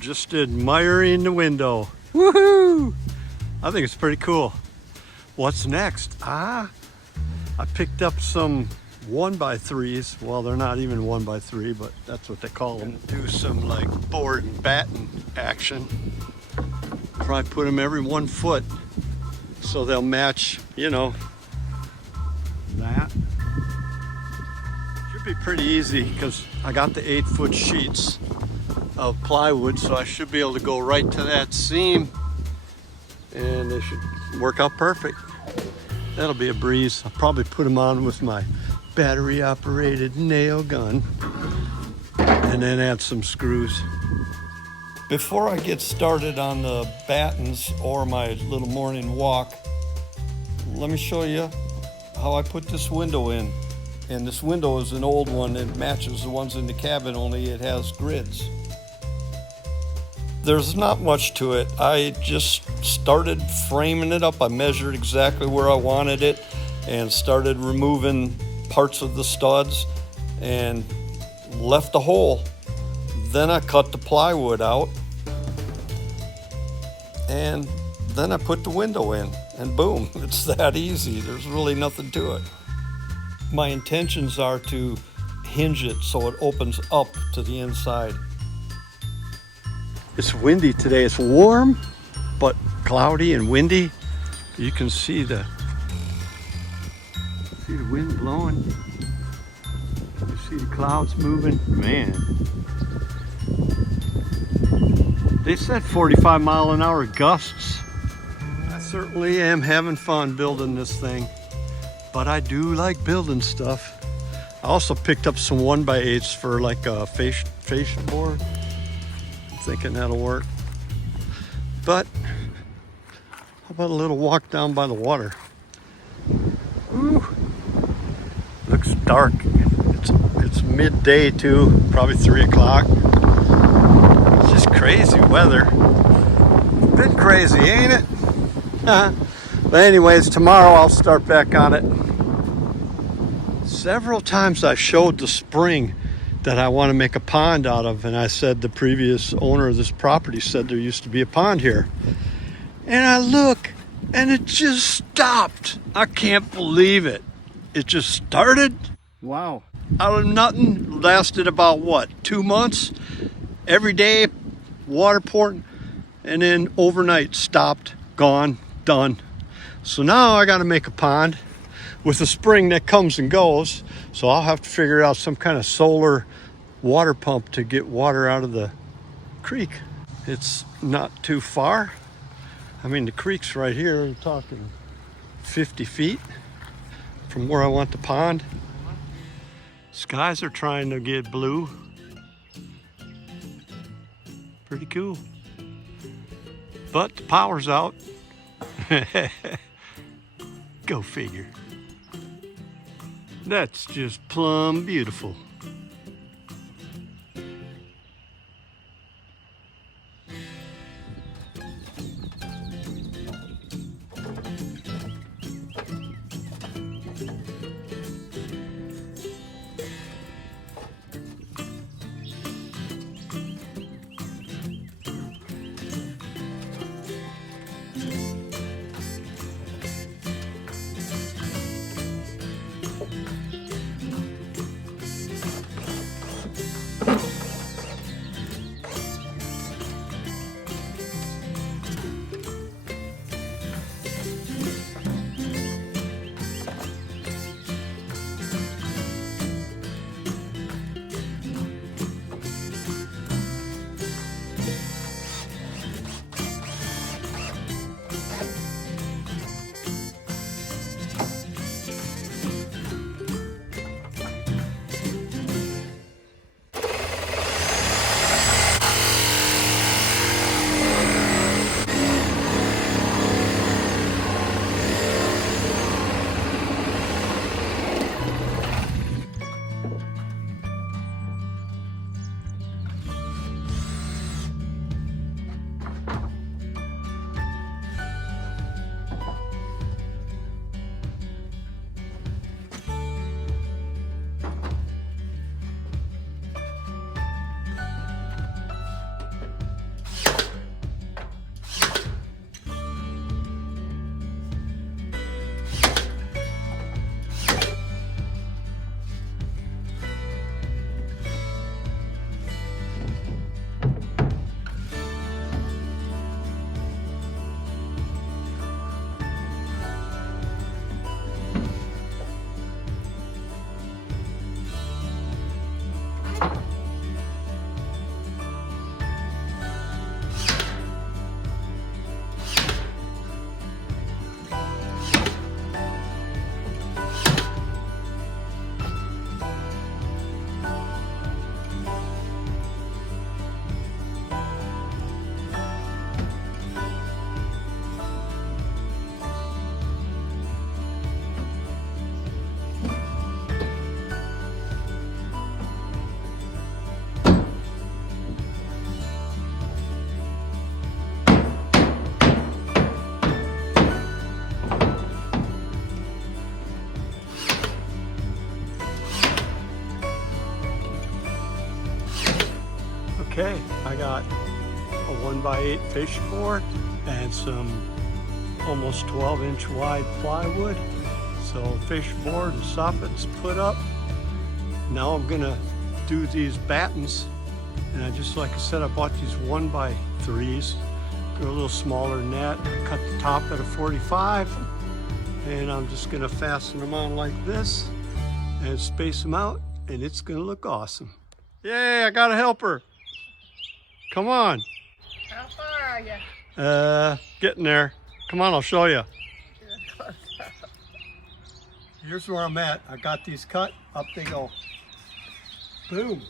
Just admiring the window. Woohoo! I think it's pretty cool. What's next? I picked up some 1x3s. Well, they're not even 1x3, but that's what they call them. Do some like board and batten action. Probably put them every 1 foot so they'll match, you know, that. Should be pretty easy because I got the 8-foot sheets of plywood, so I should be able to go right to that seam and they should work out perfect. That'll be a breeze. I'll probably put them on with my battery operated nail gun and then add some screws. Before I get started on the battens or my little morning walk, let me show you how I put this window in. And this window is an old one. It matches the ones in the cabin, only it has grids. There's not much to it. I just started framing it up. I measured exactly where I wanted it and started removing parts of the studs and left a hole. Then I cut the plywood out and then I put the window in and boom, it's that easy. There's really nothing to it. My intentions are to hinge it so it opens up to the inside. It's windy today. It's warm, but cloudy and windy. You can see the wind blowing. You see the clouds moving. Man, they said 45-mile-an-hour gusts. I certainly am having fun building this thing, but I do like building stuff. I also picked up some 1x8s for like a fascia board. Thinking that'll work. But how about a little walk down by the water? Ooh, looks dark. It's midday too, probably 3 o'clock. It's just crazy weather. It's been crazy, ain't it? But anyways, tomorrow I'll start back on it. Several times I showed the spring that I want to make a pond out of, and I said the previous owner of this property said there used to be a pond here, and I look and it just stopped. I can't believe it. It just started. Wow. Out of nothing. Lasted about what, 2 months? Every day water pouring, and then overnight stopped, gone, done. So now I got to make a pond with a spring that comes and goes. So I'll have to figure out some kind of solar water pump to get water out of the creek. It's not too far. I mean, the creek's right here. I'm talking 50 feet from where I want the pond. Skies are trying to get blue. Pretty cool. But the power's out. Go figure. That's just plumb beautiful. Okay, I got a 1x8 fishing board and some almost 12-inch wide plywood. So fishing board and soffit's put up. Now I'm gonna do these battens, and I just, like I said, I bought these 1x3s. They're a little smaller than that. I cut the top at a 45, and I'm just gonna fasten them on like this and space them out, and it's gonna look awesome. Yay, I got a helper. Come on. How far are you? Getting there. Come on, I'll show you. Here's where I'm at. I got these cut, up they go. Boom.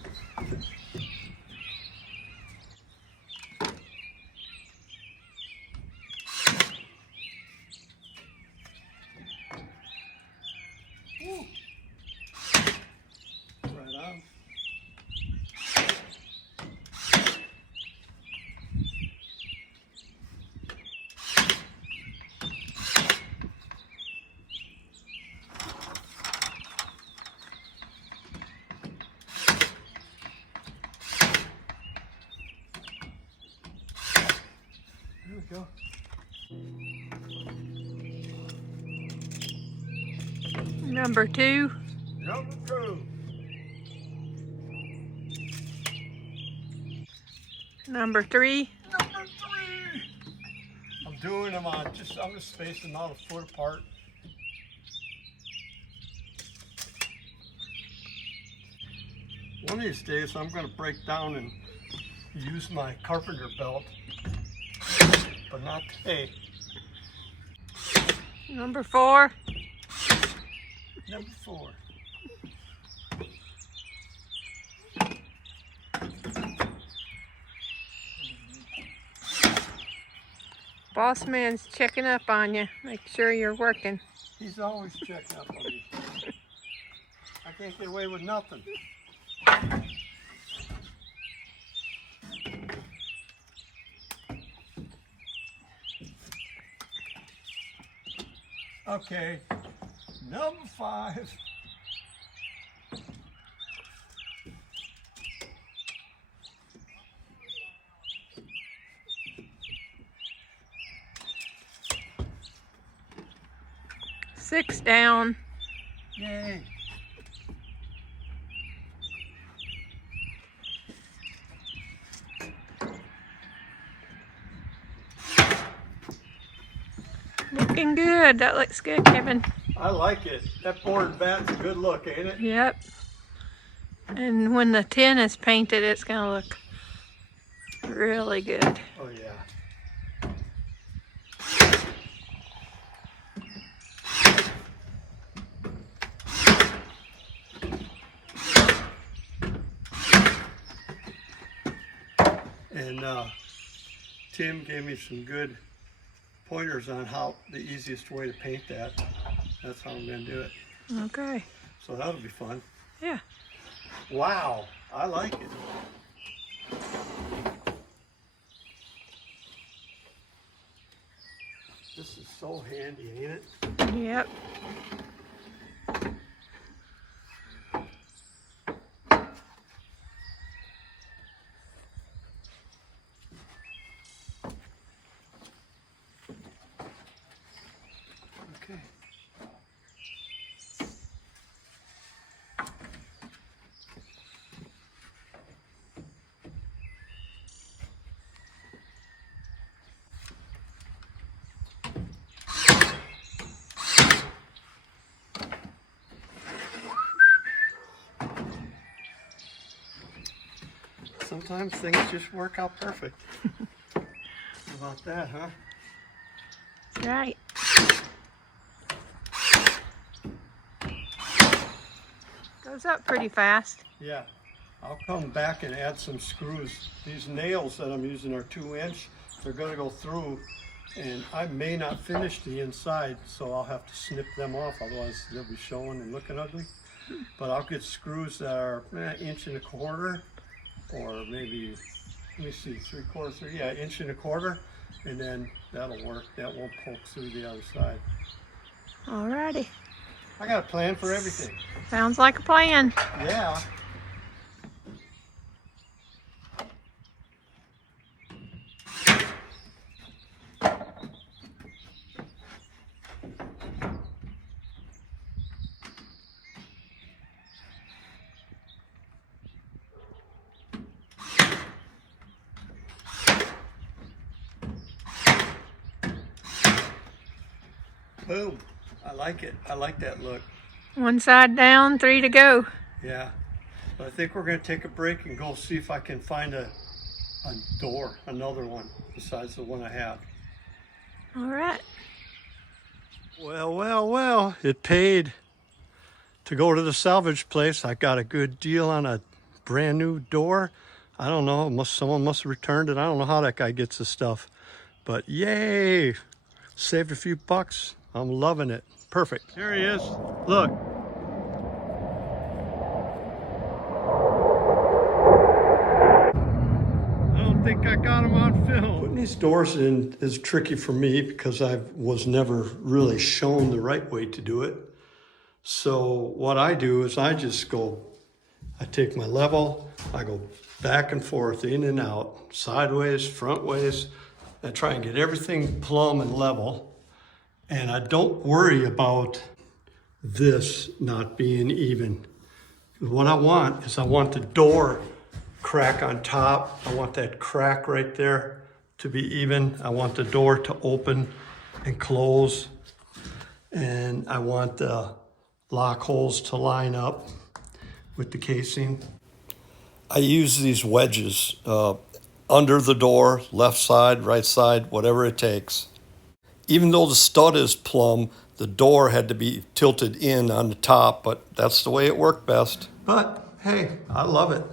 Woo. Right on. There we go. Number 2. Number 2. Number 3. Number 3. I'm doing them on I'm just spacing them out a foot apart. One of these days I'm going to break down and use my carpenter belt, but not today. Number 4. Number 4. Boss man's checking up on you. Make sure you're working. He's always checking up on me. I can't get away with nothing. Okay, number 5. Six down. Yay. Looking good. That looks good, Kevin. I like it. That board and bat's a good look, ain't it? Yep. And when the tin is painted, it's going to look really good. Oh, yeah. And Tim gave me some good pointers on how the easiest way to paint that. That's how I'm going to do it. Okay. So that'll be fun. Yeah. Wow, I like it. This is so handy, ain't it? Yep. Okay. Sometimes things just work out perfect. How about that, huh? Right. Goes up pretty fast. Yeah. I'll come back and add some screws. These nails that I'm using are 2-inch. They're going to go through, and I may not finish the inside, so I'll have to snip them off, otherwise they'll be showing and looking ugly. But I'll get screws that are 1.25 inches, or maybe, let me see, 3/4, yeah, 1.25 inches, and then that'll work. That won't poke through the other side. Alrighty. I got a plan for everything. Sounds like a plan. Yeah. Boom. I like it. I like that look. One side down, 3 to go. Yeah. But I think we're going to take a break and go see if I can find a door, another one besides the one I have. All right. Well, well, well, it paid to go to the salvage place. I got a good deal on a brand new door. I don't know, someone must have returned it. I don't know how that guy gets the stuff, but yay, saved a few bucks. I'm loving it. Perfect. Here he is. Look. I don't think I got him on film. Putting these doors in is tricky for me because I was never really shown the right way to do it. So what I do is I take my level, I go back and forth, in and out, sideways, front ways. I try and get everything plumb and level. And I don't worry about this not being even. What I want is I want the door crack on top. I want that crack right there to be even. I want the door to open and close. And I want the lock holes to line up with the casing. I use these wedges under the door, left side, right side, whatever it takes. Even though the stud is plumb, the door had to be tilted in on the top, but that's the way it worked best. But hey, I love it.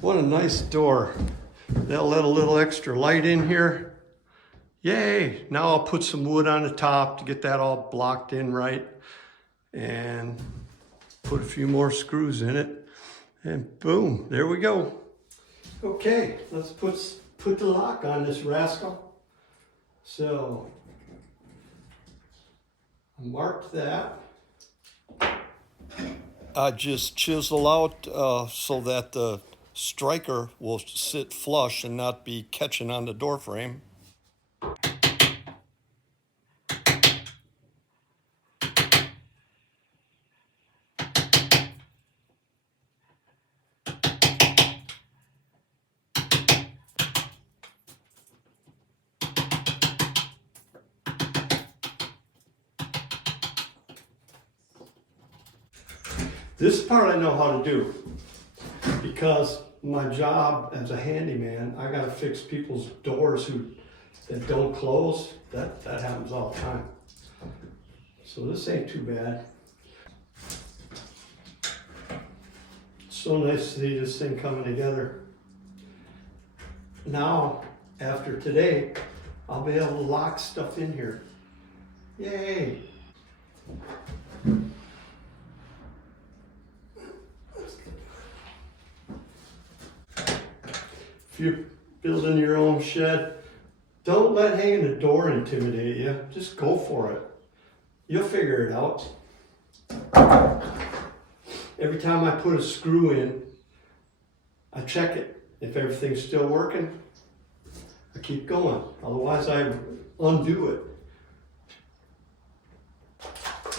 What a nice door. They'll let a little extra light in here. Yay, now I'll put some wood on the top to get that all blocked in right. And put a few more screws in it. And boom, there we go. Okay, let's put the lock on this rascal. So, I marked that. I just chisel out so that the striker will sit flush and not be catching on the door frame. This part I know how to do because my job as a handyman, I gotta fix people's doors that don't close. That happens all the time. So this ain't too bad. It's so nice to see this thing coming together. Now, after today, I'll be able to lock stuff in here. Yay! If you're building your own shed, don't let hanging a door intimidate you. Just go for it. You'll figure it out. Every time I put a screw in, I check it. If everything's still working, I keep going. Otherwise, I undo it.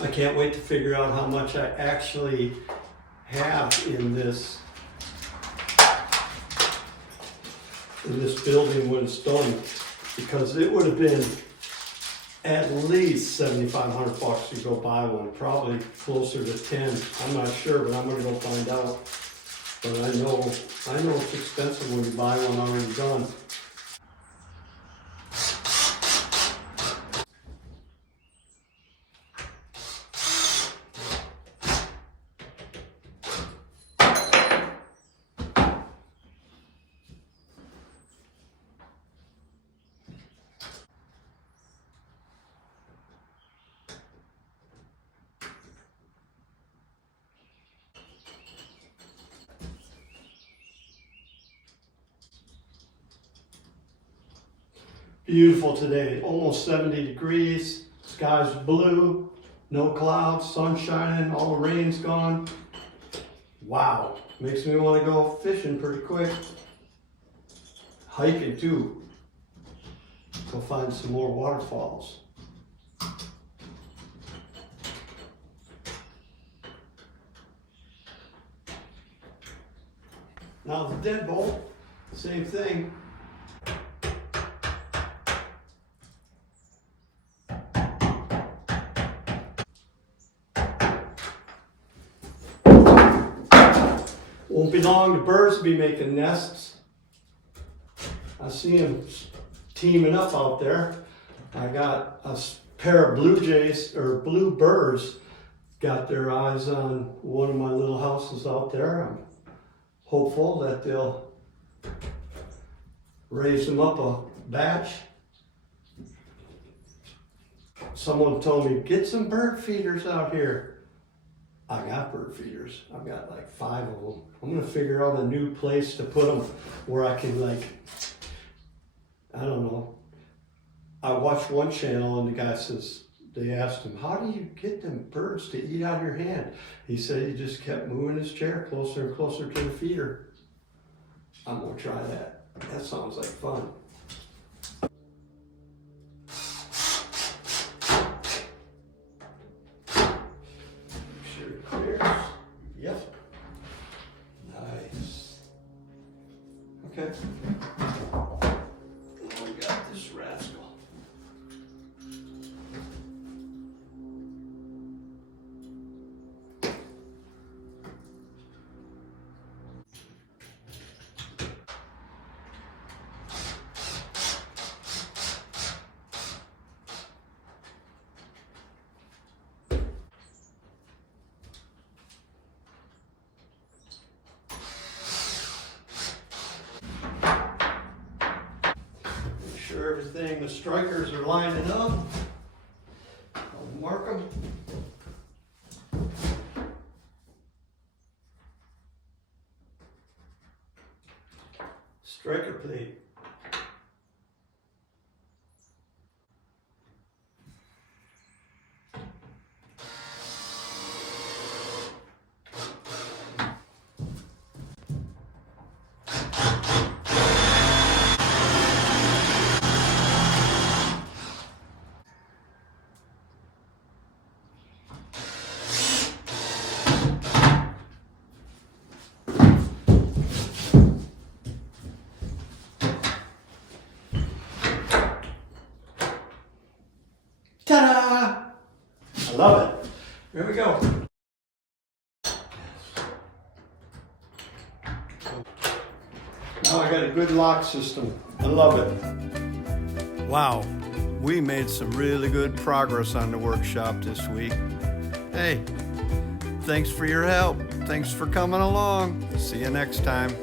I can't wait to figure out how much I actually have in this building when it's done, because it would have been at least $7,500 to go buy one, probably closer to 10. I'm not sure, but I'm gonna go find out. But I know it's expensive when you buy one already done. Beautiful today, almost 70 degrees, sky's blue, no clouds, sun shining, all the rain's gone. Wow, makes me want to go fishing pretty quick. Hiking too. Go find some more waterfalls. Now the deadbolt, same thing. Won't be long, the birds will be making nests. I see them teaming up out there. I got a pair of blue jays, or blue birds, got their eyes on one of my little houses out there. I'm hopeful that they'll raise them up a batch. Someone told me, get some bird feeders out here. I got bird feeders. I've got like 5 of them. I'm gonna figure out a new place to put them where I can, like, I don't know. I watched one channel and the guy says, they asked him, how do you get them birds to eat out of your hand? He said he just kept moving his chair closer and closer to the feeder. I'm gonna try that. That sounds like fun. Make sure it clears. Yep. Nice. Okay. Now we got this rascal. Sure everything, the strikers are lining up. I'll mark them. Striker plate. Ta-da! I love it. Here we go. Now I got a good lock system. I love it. Wow, we made some really good progress on the workshop this week. Hey, thanks for your help. Thanks for coming along. See you next time.